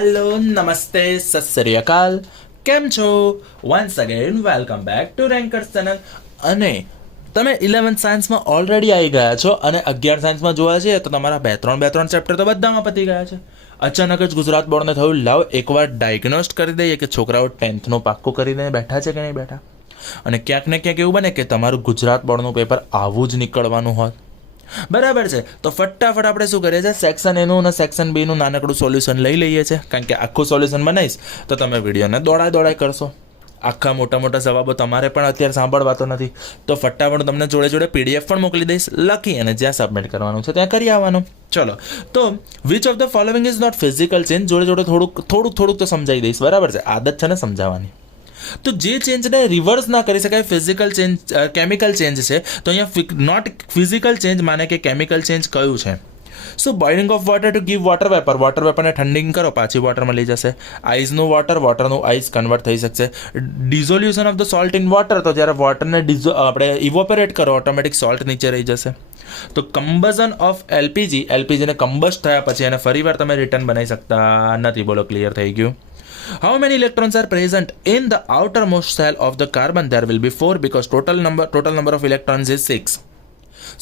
Hello નમસ્તે સત શ્રી અકાલ કેમ છો once again welcome back to Rankers channel અને તમે 11th સાયન્સમાં ઓલરેડી આવી ગયા છો અને 11 સાયન્સમાં જોવા જઈએ તો તમારા બે ત્રણ ચેપ્ટર તો બધામાં પતી ગયા છે. અચાનક જ ગુજરાત બોર્ડને થયું લાવ એકવાર ડાયગ્નોસ્ટ કરી દઈએ કે છોકરાઓ 10thનું પાક્કું કરીને બેઠા છે કે નહીં બેઠા. અને ક્યાંક ને ક્યાંક એવું બને કે તમારું ગુજરાત બોર્ડનું પેપર આવું જ નીકળવાનું હોત. બરાબર છે, તો ફટાફટ આપણે શું કરીએ છીએ, સેક્શન એનું અને સેક્શન બીનું નાનકડું સોલ્યુશન લઈ લઈએ છીએ. કારણ કે આખું સોલ્યુશન બનાવીશ તો તમે વિડીયોને દોડાય કરશો. આખા મોટા જવાબો તમારે પણ અત્યારે સાંભળવા તો નથી, તો ફટાફટ તમને જોડે જોડે PDF પણ મોકલી દઈશ લખી, અને જ્યાં સબમિટ કરવાનું છે ત્યાં કરી આવવાનું. ચલો, તો which of the following is not physical change, જોડે થોડુંક તો સમજાવી દઈશ. બરાબર છે, આદત છે ને સમજાવવાની. તો જે ચેન્જને રિવર્સ ના કરી શકાય, ફિઝિકલ ચેન્જ કેમિકલ ચેન્જ છે, તો અહીંયા નોટ ફિઝિકલ ચેન્જ માને કે કેમિકલ ચેન્જ કયું છે? So boiling of water to give water વેપરને ઠંડિંગ કરો, પાછી વોટરમાં લઈ જશે. આઈસનું વોટરનું આઈસ કન્વર્ટ થઈ શકશે. Dissolution of the salt in water, તો જ્યારે વોટરને આપણે ઇવોપરેટ કરો ઓટોમેટિક સોલ્ટ નીચે રહી જશે. તો કમ્બઝન ઓફ એલપીજીને કમ્બસ્ટ થયા પછી એને ફરીવાર તમે રિટર્ન બનાવી શકતા નથી. બોલો, ક્લિયર થઈ ગયું? How many electrons are present in the outermost shell of the carbon? There will be 4 because total number of electrons is 6.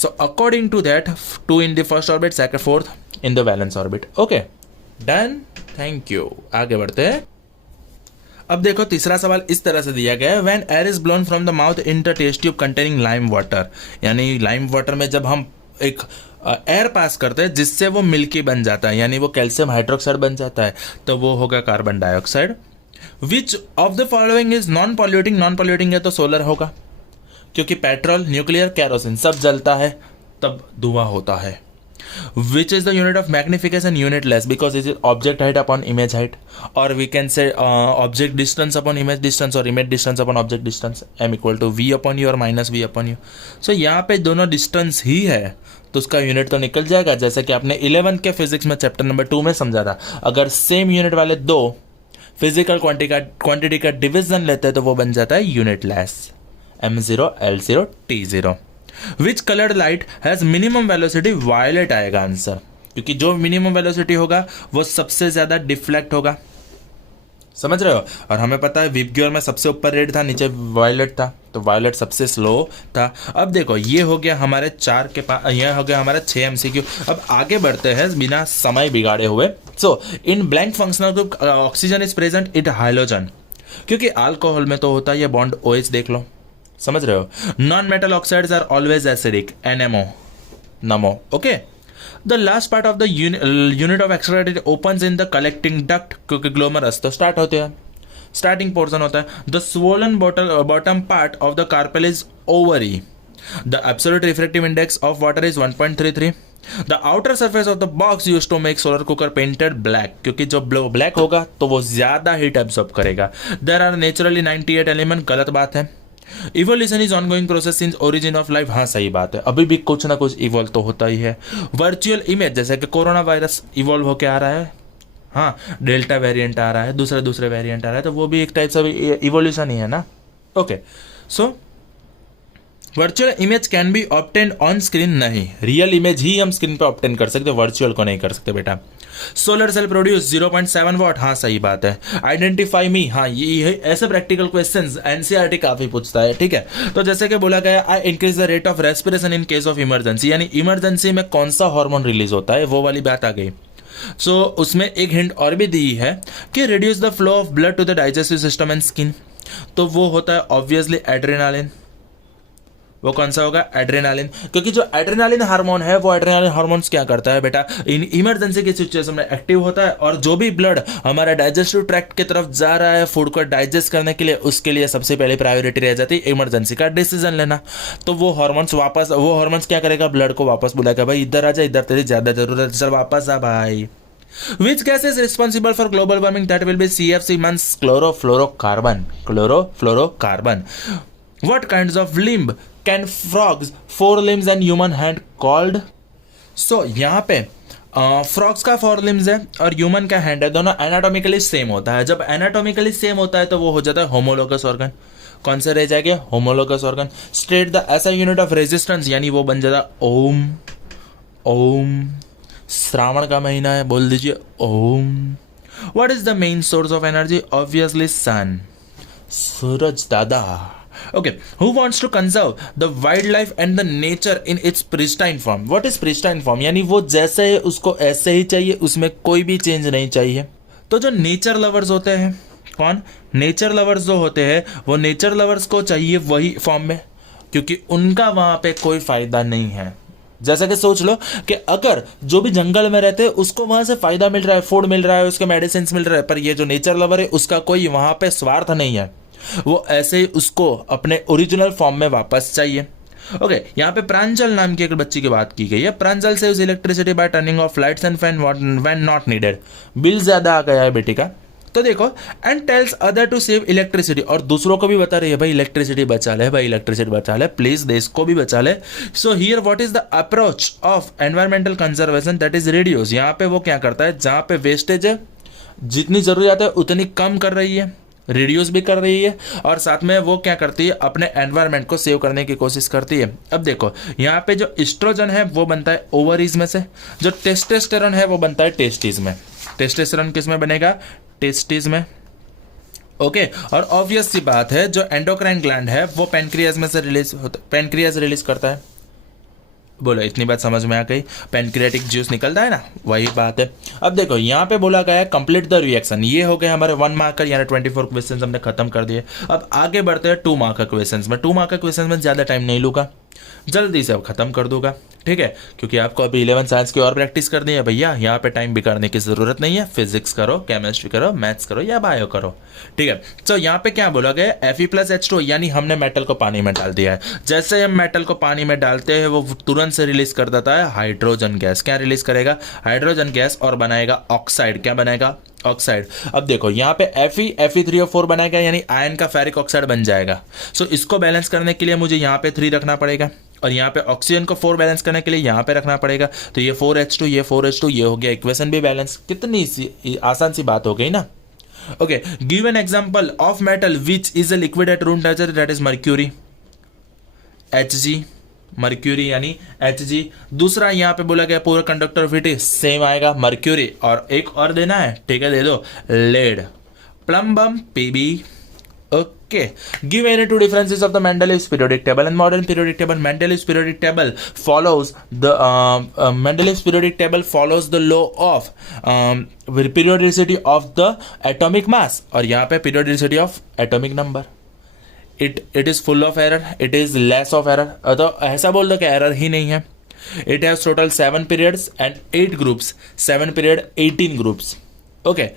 So according to that, 2 in the first orbit, second, fourth in the valence orbit. Okay, done. Thank you. आगे बढ़ते हैं. अब देखो तीसरा सवाल इस तरह से दिया गया है. When air is blown from the mouth into test tube containing lime water, यानी लाइम वाटर में जब हम एक एयर पास करते हैं जिससे वो मिल्की बन जाता है, यानी वो कैल्शियम हाइड्रोक्साइड बन जाता है, तो वो होगा carbon dioxide. Which of the following is non polluting है तो सोलर होगा, क्योंकि पेट्रोल, न्यूक्लियर, कैरोसिन सब जलता है तब धुआं होता है. Which is the unit of magnification? Unitless, because it is object height upon image height, or we can say object distance upon image distance, or image distance upon object distance. M equal to V upon U or minus V upon U. So यहाँ पे दोनों distance ही है तो उसका unit तो निकल जाएगा. जैसे कि आपने 11 के फिजिक्स में चैप्टर नंबर 2 में समझा था, अगर सेम यूनिट वाले दो फिजिकल क्वांटिटी का डिविजन लेते हैं तो वो बन जाता है unitless. M0 L0 T0. Which coloured light has minimum velocity? Violet आएगा आंसर, क्योंकि जो मिनिमम वेलोसिटी होगा वो सबसे ज्यादा डिफ्लेक्ट होगा. समझ रहे हो? और हमें पता है विबग्योर में सबसे ऊपर रेड था, नीचे वायलेट था, तो वायलेट सबसे स्लो था. अब देखो ये हो गया हमारे 4 के पास, यह हो गया हमारा 6 MCQ. अब आगे बढ़ते हैं बिना समय बिगाड़े हुए. So in blank functional group oxygen is present it hydrogen, क्योंकि अल्कोहल में तो होता है ये बॉन्ड OH. देख लो, समझ रहे हो? Non metal oxides are always acidic, NMO, नमो. Okay, the last part of the unit of excreted opens in the collecting duct, क्योंकि ग्लोमरस तो स्टार्ट होते हैं, स्टार्टिंग पोर्शन होता है. The swollen bottom part of the carpel is ovary. The absolute refractive index of water is 1.33. The outer surface of the box used to make solar cooker painted black, क्योंकि जो black होगा तो वो ज्यादा heat absorb करेगा. There are naturally 98 element, गलत बात है. Evolution is ongoing process since origin of life, हाँ सही बात है, अभी भी कुछ ना कुछ इवॉल्व तो होता ही है. वर्चुअल इमेज, जैसे कि कोरोना वायरस इवॉल्व होकर आ रहा है, हाँ डेल्टा वेरिएंट आ रहा है, दूसरे वेरिएंट आ रहा है, तो वो भी एक टाइप से इवोल्यूशन ही है ना. Okay, so virtual image can be obtained on screen, नहीं, रियल इमेज ही हम स्क्रीन पे ऑब्टेन कर सकते, वर्चुअल को नहीं कर सकते बेटा. सोलर सेल प्रोड्यूस 0.7 वॉट, हाँ सही बात है. आइडेंटिफाई मी, हाँ ये ऐसे प्रैक्टिकल क्वेश्चंस NCERT काफी पूछता है. ठीक है, तो जैसे कि बोला गया I increase the rate of respiration in case of emergency, यानी इमरजेंसी में कौन सा हार्मोन रिलीज होता है, वो वाली बात आ गई. सो उसमें एक हिंट और भी दी है कि reduce the flow of blood to the digestive system and skin, तो वो होता है ऑब्वियसली एड्रेनालिन. वो कौन सा होगा? एड्रेनालिन, क्योंकि जो एड्रेनालिन हार्मोन है वो एड्रेनालिन हार्मोन्स क्या करता है बेटा, इन इमरजेंसी की सिचुएशन में एक्टिव होता है, और जो भी ब्लड हमारा डाइजेस्टिव ट्रैक्ट की तरफ जा रहा है फूड को डाइजेस्ट करने के लिए, उसके लिए सबसे पहले प्रायोरिटी रह जाती है इमरजेंसी का डिसीजन लेना. तो वो हार्मोन्स क्या करेगा, ब्लड को वापस बुलाएगा, भाई इधर आ जा, इधर तेरी ज्यादा जरूरत है, चल वापस आ भाई. Which gas is responsible for global warming? That will be CFC means chlorofluorocarbon. What kinds of limb can frogs, 4 limbs and human hand called? So यहाँ पे फ्रॉग्स का 4 limbs है और ह्यूमन का हैंड है, दोनों एनाटॉमिकली सेम होता है. जब एनाटॉमिकली सेम होता है तो वो हो जाता है होमोलोगस ऑर्गन. कौन सा रह जाएगा? Homologous organ. स्टेट द ऐसा यूनिट ऑफ रेजिस्टेंस, यानी वो बन जाता ओम. ओम, श्रावण का महीना है, बोल दीजिए Om. What is the main source of energy? Obviously sun, सूरज दादा। Okay, who wants to conserve the wildlife and the nature in its pristine form? What is pristine form? यानी वो जैसे है उसको ऐसे ही चाहिए, उसमें कोई भी चेंज नहीं चाहिए। तो जो नेचर लवर्स होते हैं, कौन? नेचर लवर्स जो होते हैं, वो नेचर लवर्स को चाहिए वही फॉर्म में, क्योंकि उनका वहां पे कोई फायदा नहीं है। जैसा कि सोच लो कि अगर जो भी जंगल में रहते हैं उसको वहां से फायदा मिल रहा है, फूड मिल रहा है, उसके मेडिसिन मिल रहा है, पर ये जो नेचर लवर है उसका कोई वहां पे स्वार्थ नहीं है, वो ऐसे ही उसको अपने ओरिजिनल फॉर्म में वापस चाहिए। ओके, यहाँ पे प्रांजल नाम की एक बच्ची की बात की गई है। Pranjal saves electricity by turning off lights and fan when not needed. Bill ज्यादा आ गया है बेटी का, तो देखो, and tells other to save electricity, और दूसरों को भी बता रही है भाई इलेक्ट्रिसिटी बचा ले, भाई इलेक्ट्रिसिटी बचा ले, प्लीज देश को भी बचा ले। So here what is the approach of environmental conservation? That is reduce. यहाँ पे वो क्या करता है, जहाँ पे वेस्टेज है जितनी जरूरत है उतनी कम कर रही है, रिड्यूस भी कर रही है, और साथ में वो क्या करती है, अपने एनवायरनमेंट को सेव करने की कोशिश करती है। अब देखो, यहाँ पे जो एस्ट्रोजन है वो बनता है ओवरीज में से, जो टेस्टोस्टेरोन है वो बनता है टेस्टिस में। टेस्टोस्टेरोन किस में बनेगा? टेस्टिस में। ओके, और ऑब्वियस सी बात है जो एंडोक्राइन ग्लैंड है वो पेनक्रियाज में से रिलीज होता, पेनक्रियाज रिलीज करता है। बोलो, इतनी बात समझ में आ गई? पेनक्रियाटिक जूस निकलता है ना, वही बात है। अब देखो, यहाँ पे बोला गया है कंप्लीट द रिएक्शन। ये हो गए हमारे 1 मार्कर यानी 24 क्वेश्चन हमने खत्म कर दिए। अब आगे बढ़ते हैं 2 मार्कर क्वेश्चन में। 2 मार्कर क्वेश्चन में ज्यादा टाइम नहीं लूंगा, जल्दी से अब खत्म कर दूंगा, ठीक है, क्योंकि आपको अभी 11 साइंस की और प्रैक्टिस करनी है भैया। यहाँ पे टाइम बिगाड़ने की जरूरत नहीं है। फिजिक्स करो, केमिस्ट्री करो, मैथ्स करो या बायो करो, ठीक है। तो यहाँ पे क्या बोला गया? Fe+H2, यानी हमने मेटल को पानी में डाल दिया है। जैसे हम मेटल को पानी में डालते हैं वो तुरंत से रिलीज कर देता है हाइड्रोजन गैस। क्या रिलीज करेगा? हाइड्रोजन गैस, और बनाएगा ऑक्साइड। क्या बनाएगा? ऑक्साइड। अब देखो, यहाँ पे Fe3O4 बनाएगा, यानी आयन का फेरिक ऑक्साइड बन जाएगा। सो इसको बैलेंस करने के लिए मुझे यहाँ पे 3 रखना पड़ेगा, और यहाँ पे ऑक्सीजन को 4 बैलेंस करने के लिए यहाँ पे रखना पड़ेगा। तो ये 4H2, ये 4H2, ये हो गया, इक्वेशन भी बैलेंस। कितनी आसान सी बात हो गई ना। Okay, give an example of metal which is a liquid at room temperature, that is mercury, Hg, mercury यानी Hg। दूसरा यहाँ पे बोला गया पूरा कंडक्टिविटी सेम आएगा, मर्क्यूरी, और एक और देना है, ठीक है, दे दो, lead, plumbum, Pb। Okay, give any 2 differences of the Mendeleev's periodic table and modern periodic table. Mendeleev's periodic table follows the Mendeleev's periodic table follows the law of periodicity of the atomic mass, और यहाँ पे periodicity of atomic number. It is full of error. It is less of error. तो ऐसा बोल दो कि error ही नहीं है। It has total 7 periods and 8 groups. 7 period, 18 groups. Okay.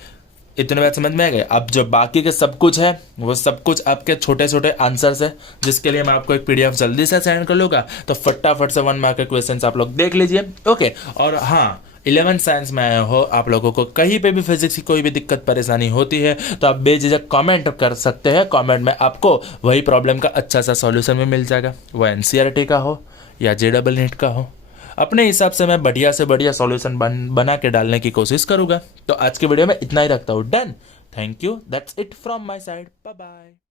इतने बात समझ में आ गए? अब जो बाकी के सब कुछ है वो सब कुछ आपके छोटे छोटे आंसर्स है, जिसके लिए मैं आपको एक PDF जल्दी से सेंड कर लूँगा। तो फटाफट से 1 मार्क के क्वेश्चंस आप लोग देख लीजिए। ओके, और हाँ, 11 साइंस में आए हो, आप लोगों को कहीं पे भी फिजिक्स की कोई भी दिक्कत परेशानी होती है तो आप बेझिझक कमेंट कर सकते हैं। कमेंट में आपको वही प्रॉब्लम का अच्छा सा सॉल्यूशन भी मिल जाएगा, वो NCERT का हो या JEE नीट का हो। अपने हिसाब से मैं बढ़िया से बढ़िया सॉल्यूशन बना के डालने की कोशिश करूंगा। तो आज की वीडियो में इतना ही रखता हूँ। Done, thank you, that's it from my side, bye bye.